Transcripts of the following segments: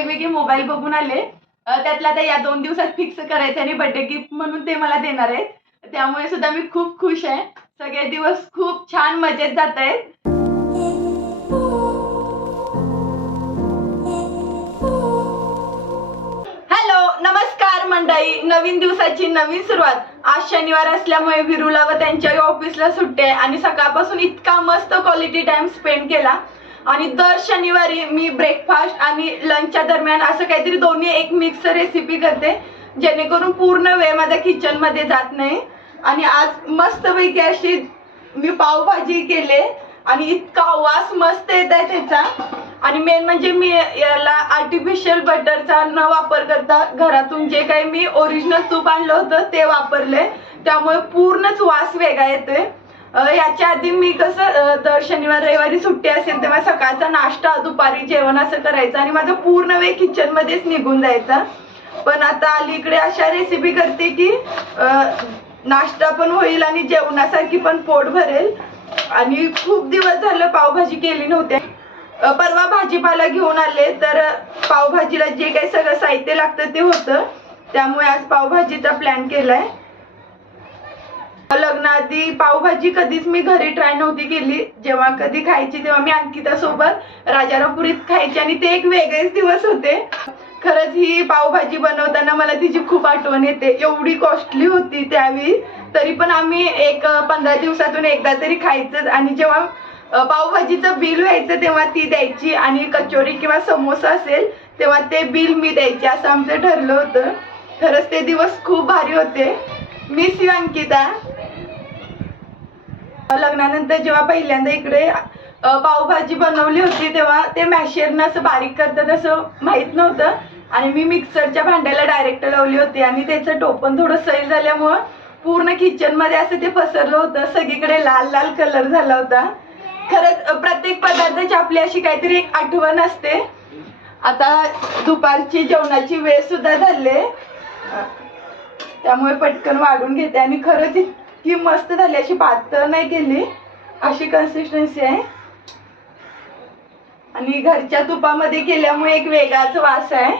वेगवेगळे मोबाईल बघून आले. त्यातला आता या दोन दिवसात फिक्स करायचं आणि बर्थडे गिफ्ट म्हणून ते मला देणार आहेत. त्यामुळे सुद्धा मी खूप खुश आहे. सगळे दिवस खूप छान मजेत जात आहेत. हॅलो नमस्कार मंडळी. नवीन दिवसाची नवीन सुरुवात. आज शनिवार असल्यामुळे विरूला व त्यांच्या ऑफिसला सुट्टी आहे आणि सकाळपासून इतका मस्त क्वालिटी टाइम स्पेंड केला. आणि दर शनिवारी मी ब्रेकफास्ट आणि लंचच्या दरम्यान असं काहीतरी दोन्ही एक मिक्स रेसिपी करते जेणेकरून पूर्ण वेळ माझ्या किचनमध्ये जात नाही. आणि आज मस्तपैकी अशी मी पावभाजी केले आणि इतका वास मस्त येत आहे त्याचा. आणि मेन म्हणजे मी याला आर्टिफिशियल बटरचा न वापर करता घरातून जे काही मी ओरिजिनल तूप आणलं होतं ते वापरले त्यामुळे पूर्णच वास वेगळा येतोय. ह्याच्या याच्या आधी मी कसं दर शनिवार रविवारी सुट्टी असेल तेव्हा सकाळचा नाश्ता दुपारी जेवण असं करायचं आणि माझं पूर्ण वेळ किचनमध्येच निघून जायचा. पण आता अलीकडे अशा रेसिपी करते की नाश्ता पण होईल आणि जेवणासारखी पण पोट भरेल. आणि खूप दिवस झालं पावभाजी केली नव्हती. परवा भाजीपाला घेऊन आले तर पावभाजीला जे काही सगळं साहित्य लागतं ते होतं. त्यामुळे आज पावभाजीचा प्लॅन केलाय. लग्नाआधी पावभाजी कधीच मी घरी ट्राय नव्हती केली. जेव्हा कधी खायची तेव्हा मी अंकिता सोबत राजारापुरीत खायची आणि ते एक वेगळेच दिवस होते. खरंच ही पावभाजी बनवताना मला तिची खूप आठवण येते. एवढी कॉस्टली होती त्यावेळी. तरी पण आम्ही एक पंधरा दिवसातून एकदा तरी खायचंच. आणि जेव्हा पावभाजीचं बिल व्हायचं तेव्हा ती द्यायची. आणि कचोरी किंवा समोसा असेल तेव्हा ते बिल मी द्यायचे असं आमचं ठरलं होतं. खरंच ते दिवस खूप भारी होते. Miss you Ankita. लग्नानंतर जेव्हा पहिल्यांदा इकडे पावभाजी बनवली होती तेव्हा ते मॅशेरनं असं बारीक करतात असं माहीत नव्हतं. आणि मी मिक्सरच्या भांड्याला डायरेक्ट लावली होती. आणि त्याचं टोपण थोडं सैल झाल्यामुळं पूर्ण किचनमध्ये असं ते पसरलं होतं. सगळीकडे लाल लाल कलर झाला होता. खरंच प्रत्येक पदार्थाची आपली अशी काहीतरी एक आठवण असते. आता दुपारची जेवणाची वेळ सुद्धा झाली. त्यामुळे पटकन वाढून घेते. आणि खरंच की मस्त झाली अशी पातळ नाही केली. अशी कन्सिस्टन्सी आहे. आणि घरच्या तुपामध्ये केल्यामुळे एक वेगळाच वास आहे.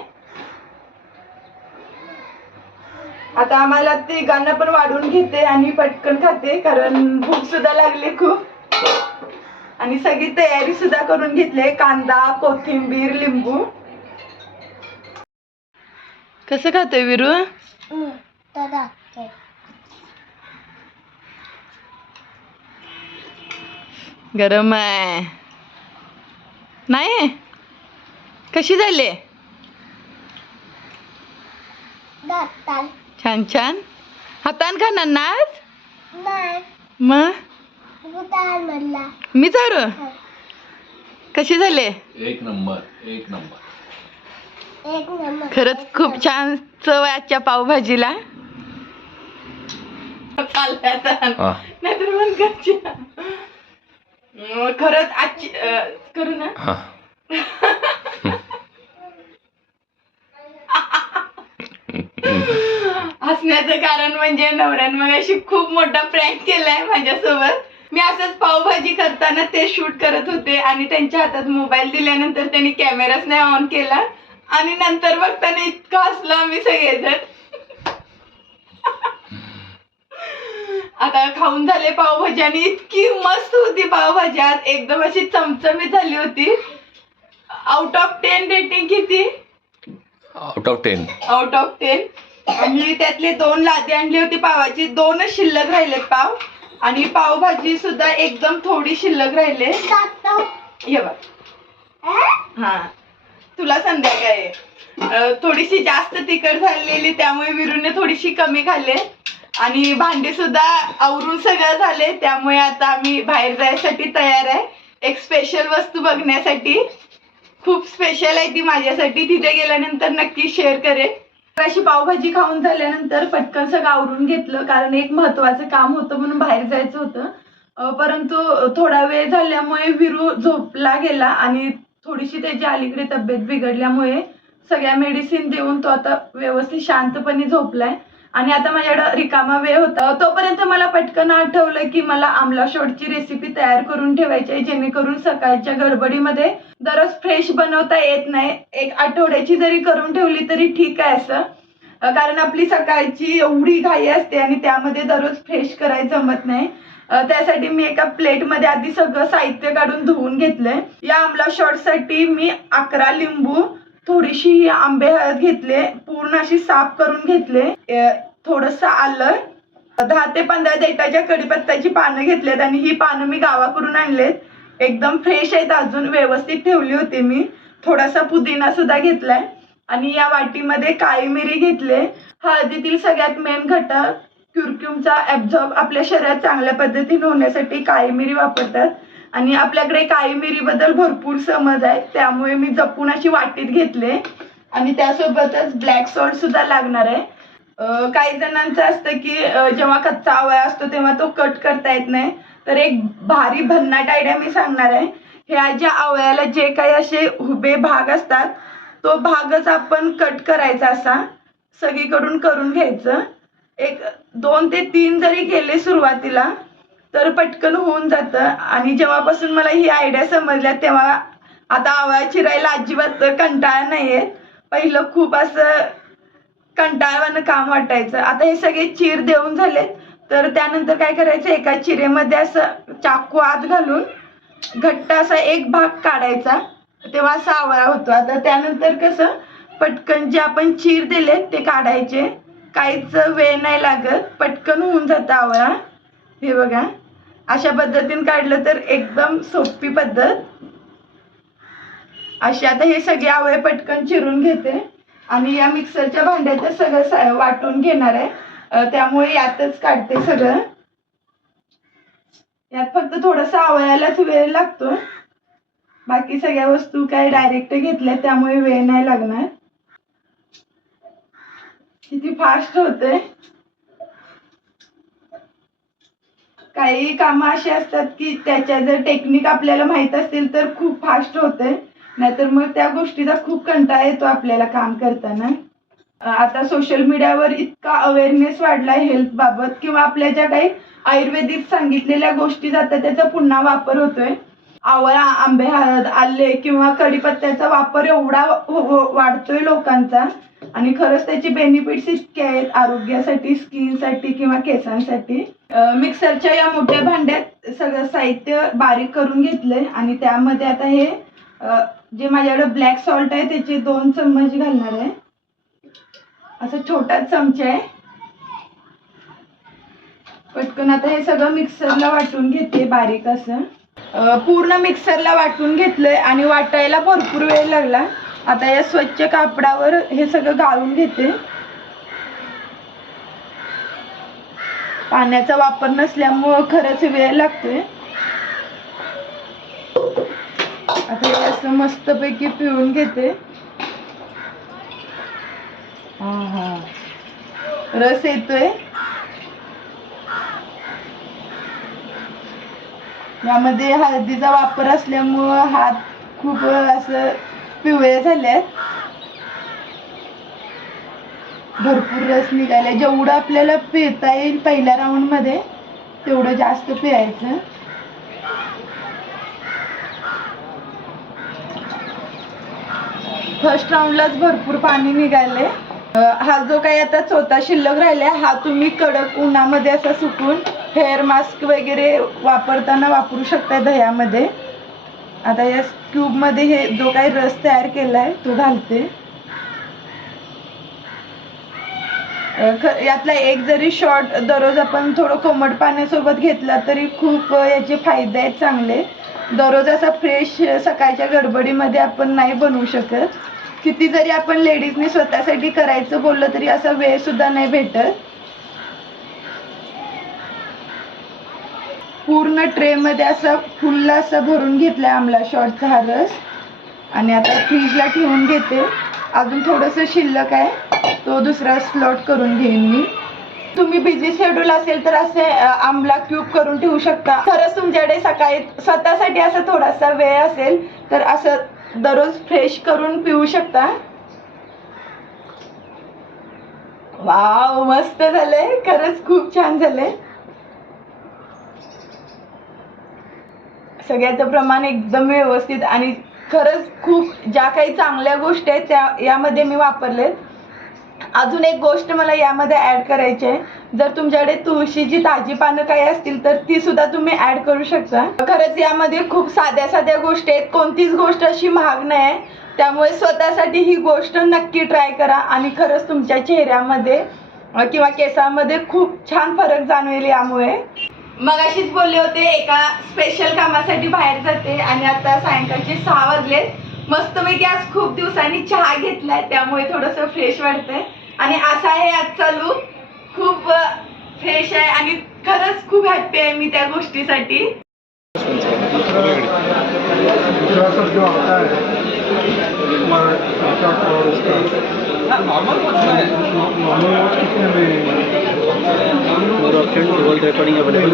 आता आम्हाला तिघांना पण वाढून घेते आणि पटकन खाते कारण भूक सुद्धा लागली खूप. आणि सगळी तयारी सुद्धा करून घेतली कांदा कोथिंबीर लिंबू. कसं खातोय विरू? गरम आहे. नाही? कशी झाली? छान छान. हातान खाणार ना आज? नाही. मग? मी चारू? कशी झाले? एक नंबर एक नंबर. एक नंबर. खरंच खूप छान चव आहे आजच्या पावभाजीला. हा. नाहीतर मग घरची अं, खरंच आजची करू ना? हा. हसण्याचं कारण म्हणजे नवऱ्यानं मग अशी खूप मोठा प्रँक केलाय माझ्यासोबत. मी असंच पावभाजी करताना ते शूट करत होते आणि त्यांच्या हातात मोबाईल दिल्यानंतर त्यांनी कॅमेराच नाही ऑन केला. आणि नंतर बघताना इतकं हसलो आम्ही सगळेजण. आता खाऊन झाले पावभाजी आणि इतकी मस्त होती पावभाजी. आज एकदम अशी चमचमीत झाली होती. आउट ऑफ टेन रेटिंग किती? Out of ten out of ten आणि त्यातले दोन लादी आणली होती पावाची. दोनच शिल्लक राहिलेत पाव. आणि पावभाजी सुद्धा एकदम थोडी शिल्लक राहिले. हे बघ. हा. तुला संध्याकाळी थोडीशी जास्त तिखट झालेली त्यामुळे विरूने थोडीशी कमी खाल्ले. आणि भांडी सुद्धा आवरून सगळं झाले. त्यामुळे आता आम्ही बाहेर जायसाठी तयार आहे. एक स्पेशल वस्तू बघण्यासाठी. खूप स्पेशल आहे ती माझ्यासाठी. तिथे गेल्यानंतर नक्की शेअर करेन. अशी पावभाजी खाऊन झाल्यानंतर पटकन सगळं आवरून घेतलं. कारण एक महत्वाचं काम होतं म्हणून बाहेर जायचं होतं. परंतु थोडा वेळ झाल्यामुळे विरू झोपला गेला आणि थोडीशी त्याची अलीकडे तब्येत बिघडल्यामुळे सगळ्या मेडिसिन देऊन तो आता व्यवस्थित शांतपणे झोपलाय. आणि आता माझ्याकडं रिकामा वेळ होता. तोपर्यंत मला पटकन आठवलं की मला आमला शॉटची रेसिपी तयार करून ठेवायची आहे जेणेकरून सकाळच्या गडबडीमध्ये दररोज फ्रेश बनवता येत नाही. एक आठवड्याची जरी करून ठेवली तरी ठीक आहे असं. कारण आपली सकाळची एवढी घाई असते आणि त्यामध्ये दररोज फ्रेश करायला जमत नाही. त्यासाठी मी एका प्लेटमध्ये आधी सगळं साहित्य काढून धुवून घेतलंय. या आमला शॉर्टसाठी मी अकरा लिंबू थोडीशी आंबे हळद घेतले पूर्ण अशी साफ करून घेतले. थोडस आलं. दहा ते पंधरा देठाच्या कडीपत्त्याची पानं घेतलेत आणि ही पानं मी गावाकडून आणलेत. एकदम फ्रेश आहेत अजून व्यवस्थित ठेवली होती मी. थोडासा पुदिना सुद्धा घेतलाय. आणि या वाटीमध्ये काळी मिरी घेतले. हळदीतील सगळ्यात मेन घटक क्युरक्युमचा ॲब्झॉर्ब आपल्या शरीरात चांगल्या पद्धतीने होण्यासाठी काळी मिरी वापरतात. आणि आपल्याकडे काळी मिरीबद्दल भरपूर समज आहे त्यामुळे मी जपून अशी वाटीत घेतले. आणि त्यासोबतच ब्लॅक सॉल्ट सुद्धा लागणार आहे. काही जणांचं असतं की जेव्हा कच्चा आवळा असतो तेव्हा तो कट करता येत नाही. तर एक भारी भन्नाट आयडिया मी सांगणार आहे. ह्या ज्या आवळ्याला जे काही असे उभे भाग असतात तो भागच आपण कट करायचा असा. सगळीकडून करून घ्यायचं. एक दोन ते तीन जरी केले सुरुवातीला तर पटकन होऊन जातं. आणि जेव्हापासून मला ही आयडिया समजल्या तेव्हा आता आवळा चिरायला अजिबात कंटाळा नाहीयेत पहिलं खूप असं कंटाळवानं काम वाटायचं. आता हे सगळे चीर देऊन झालेत. तर त्यानंतर काय करायचं एका चिरेमध्ये असं चाकू आत घालून घट्ट असा एक भाग काढायचा. तेव्हा असा आवळा होतो. आता त्यानंतर कसं पटकन जे आपण चीर दिलेत ते काढायचे. काहीच वेळ नाही लागत. पटकन होऊन जातं आवळा. हे बघा. अशा पद्धतीने काढलं तर एकदम सोपी पद्धत. अशी आता हे सगळे आवळे पटकन चिरून घेते. आणि या मिक्सरच्या भांड्याचं सगळं वाटून घेणार आहे. त्यामुळे यातच काढते सगळं. यात फक्त थोडासा आवळ्यालाच वेळ लागतो. बाकी सगळ्या वस्तू काय डायरेक्ट घेतल्या त्यामुळे वेळ नाही लागणार. किती फास्ट होते काही कामं अशी असतात की त्याच्या जर टेक्निक आपल्याला माहीत असतील तर खूप फास्ट होते. नाहीतर मग त्या गोष्टीचा खूप कंटाळा येतो आपल्याला काम करताना. आता सोशल मीडियावर इतका अवेअरनेस वाढलाय हेल्थ बाबत किंवा आपल्या ज्या काही आयुर्वेदिक सांगितलेल्या गोष्टी जातात त्याचा पुन्हा वापर होतोय. आवळा आंबे हळद आले किंवा कढीपत्त्याचा वापर एवढा वाढतोय लोकांचा. आणि खरंच त्याचे बेनिफिट्स इतके आहेत आरोग्यासाठी स्किनसाठी किंवा केसांसाठी. मिक्सरच्या या मोठ्या भांड्यात सगळं साहित्य बारीक करून घेतलंय आणि त्यामध्ये आता हे जे माझ्याकडे ब्लॅक सॉल्ट आहे त्याचे दोन चम्मच घालणार आहे. असं छोटाच चमचा आहे. पटकन आता हे सगळं मिक्सरला वाटून घेते बारीक असं. पूर्ण मिक्सरला वाटून घेतलंय आणि वाटायला भरपूर वेळ लागला. आता या स्वच्छ कापडावर हे सगळं गाळून घेते. पाण्याचा वापर नसल्यामुळं खरंच वेळ लागतोय. आता हे असं मस्तपैकी पिळून घेते. रस येतोय. यामध्ये हळदीचा वापर असल्यामुळं हात खूप असं पिवळे झाले आहेत भरपूर रस निघाला जेवढं आपल्याला पिता येईल पहिल्या राऊंडमध्ये तेवढं जास्त पियायचं. फर्स्ट राऊंडलाच भरपूर पाणी निघाले हा जो काही आता चौथा शिल्लक राहिलाय हा तुम्ही कडक उन्हामध्ये असा सुकून हेअर मास्क वगैरे वापरताना वापरू शकता दह्यामध्ये. आता या क्यूबमध्ये हे जो काही रस तयार केला आहे तो घालते. यातला एक जरी शॉर्ट दररोज आपण थोडं कोमट पाण्यासोबत घेतला तरी खूप याचे फायदे आहेत चांगले. दररोज असा फ्रेश सकाळच्या गडबडीमध्ये आपण नाही बनवू शकत. किती जरी आपण लेडीजने स्वतःसाठी करायचं बोललं तरी असा वेळ सुद्धा नाही भेटत. पूर्ण ट्रे मध्ये असा फुल्ल असा भरून घेतलाय आमला शॉर्टचा हा रस. आणि आता फ्रीजला ठेवून घेते. अजून थोडंसं शिल्लक आहे. तो दुसरा स्लॉट करून घेईन मी. तुम्ही बिझी शेड्यूल असेल तर असे आंबला क्यूब करून ठेवू शकता. खरंच तुमच्याकडे सकाळी स्वतःसाठी असा थोडासा वेळ असेल तर असं दररोज फ्रेश करून पिऊ शकता. वाव मस्त झालंय. खरंच खूप छान झालंय. सगळ्याचं प्रमाण एकदम व्यवस्थित आणि खरंच खूप ज्या काही चांगल्या गोष्टी आहेत त्या यामध्ये मी वापरले अजून एक गोष्ट मला यामध्ये ऍड करायची आहे. जर तुमच्याकडे तुळशीची ताजी पानं काही असतील तर ती सुद्धा तुम्ही ऍड करू शकता. खरंच यामध्ये खूप साध्या साध्या गोष्टी आहेत. कोणतीच गोष्ट अशी महाग नाही आहे. त्यामुळे स्वतःसाठी ही गोष्ट नक्की ट्राय करा. आणि खरंच तुमच्या चेहऱ्यामध्ये किंवा केसांमध्ये खूप छान फरक जाणवेल यामुळे. मग अशीच बोलले होते एका स्पेशल कामासाठी बाहेर जाते आणि आता सायंकाळचे सहा वाजले मस्तपैकी आज खूप दिवसांनी चहा घेतलाय. त्यामुळे थोडंसं फ्रेश वाटतंय. आणि असा आहे आजचा लूक खूप फ्रेश आहे आणि खरंच खूप हॅप्पी आहे मी त्या गोष्टीसाठी. है option double recording available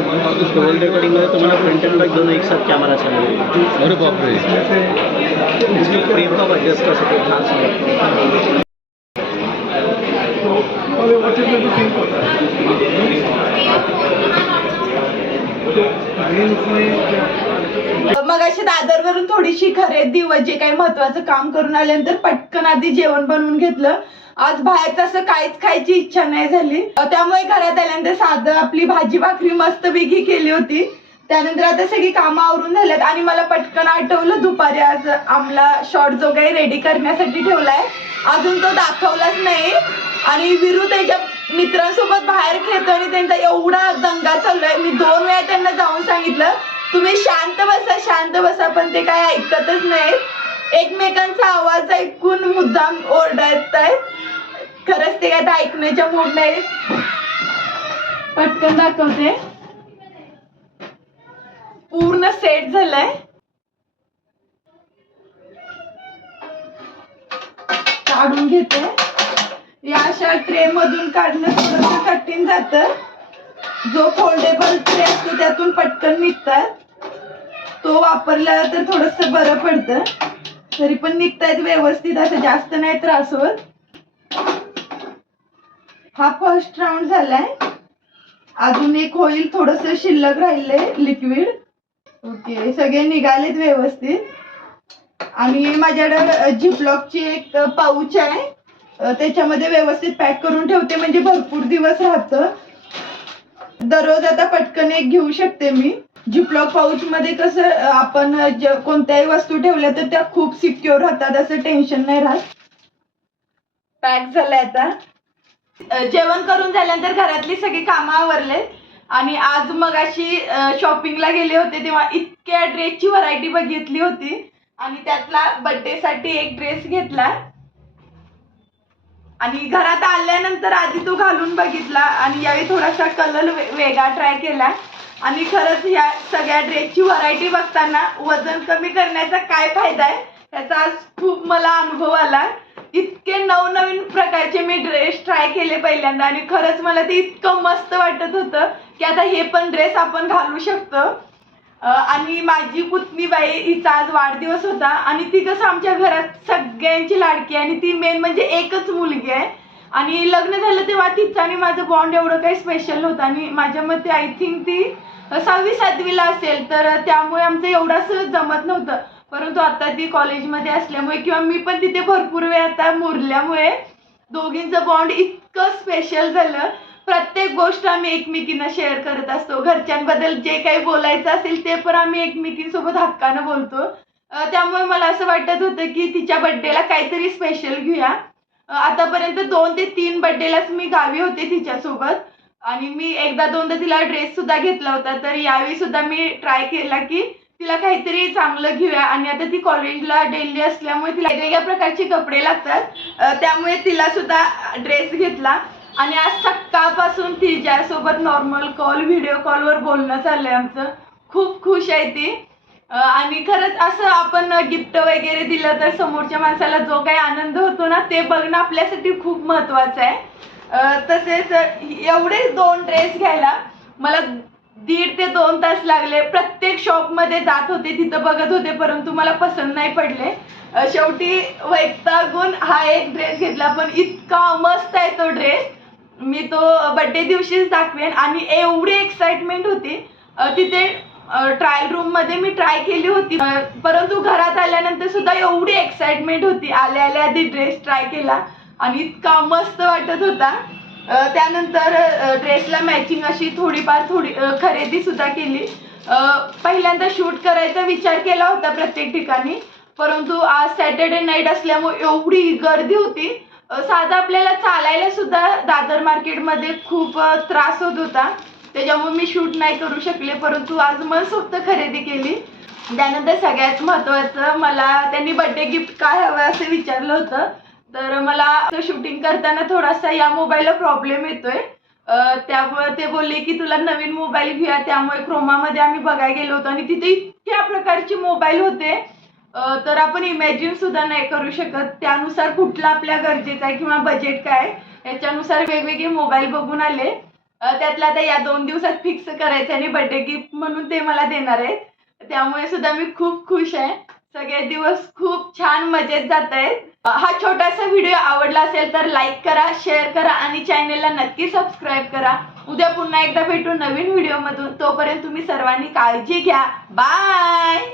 double रिकॉर्डिंगमध्ये तुम्हाला फ्रंट अँड बॅक दोन कॅमेरा चालेल अरे बापरे खास है वाले वॉचेस में तो सिंक होता है तो मेन उसमें क्या मग अशी दादरवरून थोडीशी खरेदी व जे काही महत्वाचं काम करून आल्यानंतर पटकन आधी जेवण बनवून घेतलं. आज बाहेरचं असं काहीच खायची इच्छा नाही झाली. त्यामुळे घरात आल्यानंतर साधं आपली भाजी भाकरी मस्त बेगी केली होती. त्यानंतर आता सगळी कामं आवरून झाल्यात आणि मला पटकन आठवलं दुपारी आज आमला शॉर्ट जो काही रेडी करण्यासाठी ठेवलाय. अजून तो दाखवलाच नाही. आणि विरू त्याच्या मित्रांसोबत बाहेर खेळतो आणि त्यांचा एवढा दंगा चाललोय. मी दोन वेळा त्यांना जाऊन सांगितलं तुम्ही शांत बसा शांत बसा. पण ते काय ऐकतच नाहीत. एकमेकांचा आवाज ऐकून मुद्दाम ओरडत आहेत खरंच ते काय ऐकण्याच्या मूड नाही पटकन दाखवते. पूर्ण सेट झालाय. काढून घेते. या अशा ट्रे मधून काढणं थोडस कठीण जातं. जो फोल्डेबल ट्रे असतो त्यातून पटकन निघतात. तो वापरला तर थोडस बरं पडतं. तरी पण निघतायत व्यवस्थित असं जास्त नाही त्रास होत. हा फर्स्ट राऊंड झालाय. अजून एक होईल थोडस शिल्लक राहिलंय लिक्विड ओके सगळे निघालेत व्यवस्थित. आणि माझ्याकडे झिपलॉकची एक पाऊच आहे. त्याच्यामध्ये व्यवस्थित पॅक करून ठेवते म्हणजे भरपूर दिवस राहतं. दररोज आता पटकन एक घेऊ शकते मी. झिपलॉक पाऊच मध्ये कसं आपण कोणत्याही वस्तू ठेवल्या तर त्या खूप सिक्युअर राहतात असं टेन्शन नाही राहत. पॅक झालंय आता. जेवण करून झाल्यानंतर घरातली सगळी कामं आवरले आणि आज मग अशी शॉपिंगला गेले होते तेव्हा इतक्या ड्रेसची व्हरायटी बघितली होती. आणि त्यातला बड्डेसाठी साठी एक ड्रेस घेतला. आणि घरात आल्यानंतर आधी तो घालून बघितला आणि यावेळी थोडासा कलर वेगळा ट्राय केला. आणि खरंच ह्या सगळ्या ड्रेसची व्हरायटी बघताना वजन कमी करण्याचा काय फायदा आहे त्याचा आज खूप मला अनुभव आला. इतके नवनवीन प्रकारचे मी ड्रेस ट्राय केले पहिल्यांदा आणि खरंच मला ते इतकं मस्त वाटत होतं की आता हे पण ड्रेस आपण घालू शकतो. आणि माझी पुतणी बाई हिचा आज वाढदिवस होता आणि ती कसं आमच्या घरात सगळ्यांची लाडकी आहे आणि ती मेन म्हणजे एकच मुलगी आहे. आणि लग्न झालं तेव्हा तिचं आणि माझं बॉन्ड एवढं काही स्पेशल होतं आणि माझ्या मते आय थिंक ती सहावी सातवीला असेल तर त्यामुळे आमचं एवढंसं जमत नव्हतं. परंतु आता ती कॉलेजमध्ये असल्यामुळे किंवा मी पण तिथे भरपूर वेळ आता मुरल्यामुळे दोघींचं बॉन्ड इतकं स्पेशल झालं. प्रत्येक गोष्ट आम्ही एकमेकींना शेअर करत असतो. घरच्यांबद्दल जे काही बोलायचं असेल ते पण आम्ही एकमेकींसोबत हक्कानं बोलतो. त्यामुळे मला असं वाटत होतं की तिच्या बड्डेला काहीतरी स्पेशल घेऊया. आतापर्यंत दोन ते तीन बड्डेलाच मी गावी होते तिच्यासोबत. आणि मी एकदा दोनदा तिला ड्रेस सुद्धा घेतला होता. तर यावेळी सुद्धा मी ट्राय केला की तिला काहीतरी चांगलं घेऊया. आणि आता ती कॉलेजला डेली असल्यामुळे तिला वेगवेगळ्या प्रकारचे कपडे लागतात. त्यामुळे तिला सुद्धा ड्रेस घेतला. आणि आज सकाळपासून तिच्यासोबत नॉर्मल कॉल व्हिडिओ कॉलवर बोलणं चाललंय आमचं. खूप खुश आहे ती. आणि खरंच असं आपण गिफ्ट वगैरे दिलं तर समोरच्या माणसाला जो काही आनंद होतो ना ते बघणं आपल्यासाठी खूप महत्वाचं आहे. तसेच एवढे दोन ड्रेस घ्यायला मला दीड ते दोन तास लागले. प्रत्येक शॉपमध्ये जात होते तिथं बघत होते परंतु मला पसंत नाही पडले. शेवटी वैतागून हा एक ड्रेस घेतला पण इतका मस्त आहे तो ड्रेस मी तो बड्डे दिवशीच दाखवेन. आणि एवढी एक्साइटमेंट होती तिथे ट्रायल रूममध्ये मी ट्राय केली होती. परंतु घरात आल्यानंतर सुद्धा एवढी एक्साइटमेंट होती. आल्या आल्या आधी ड्रेस ट्राय केला. आणि इतका मस्त वाटत होता. त्यानंतर ड्रेसला मॅचिंग अशी थोडीफार थोडी खरेदी सुद्धा केली. पहिल्यांदा शूट करायचा विचार केला होता प्रत्येक ठिकाणी. परंतु आज सॅटर्डे नाईट असल्यामुळे एवढी गर्दी होती. साधं आपल्याला चालायला सुद्धा दादर मार्केटमध्ये खूप त्रास होत होता. त्याच्यामुळे मी शूट नाही करू शकले परंतु आज मनसोक्त खरेदी केली. त्यानंतर सगळ्यात महत्त्वाचं मला त्यांनी बड्डे गिफ्ट काय हवं असं विचारलं होतं. तर मला शूटिंग करताना थोडासा या मोबाईलला प्रॉब्लेम येतोय. त्यामुळे ते बोलले की तुला नवीन मोबाईल घेऊया. त्यामुळे क्रोमामध्ये आम्ही बघायला गेलो होतो आणि तिथे इतक्या प्रकारचे मोबाईल होते. तर आपण इमॅजिन सुद्धा नाही करू शकत. त्यानुसार कुठला आपल्या गरजेचा आहे किंवा बजेट काय याच्यानुसार वेगवेगळे मोबाईल बघून आले. त्यातला आता या दोन दिवसात फिक्स करायचं आणि बर्थडे गिफ्ट म्हणून ते मला देणार आहेत. त्यामुळे सुद्धा मी खूप खुश आहे. सगळे दिवस खूप छान मजेत जात आहेत. हा छोटासा व्हिडिओ आवडला असेल तर लाईक करा शेअर करा आणि चॅनेलला नक्की सबस्क्राईब करा. उद्या पुन्हा एकदा भेटू नवीन व्हिडिओमधून तोपर्यंत तुम्ही सर्वांनी काळजी घ्या. बाय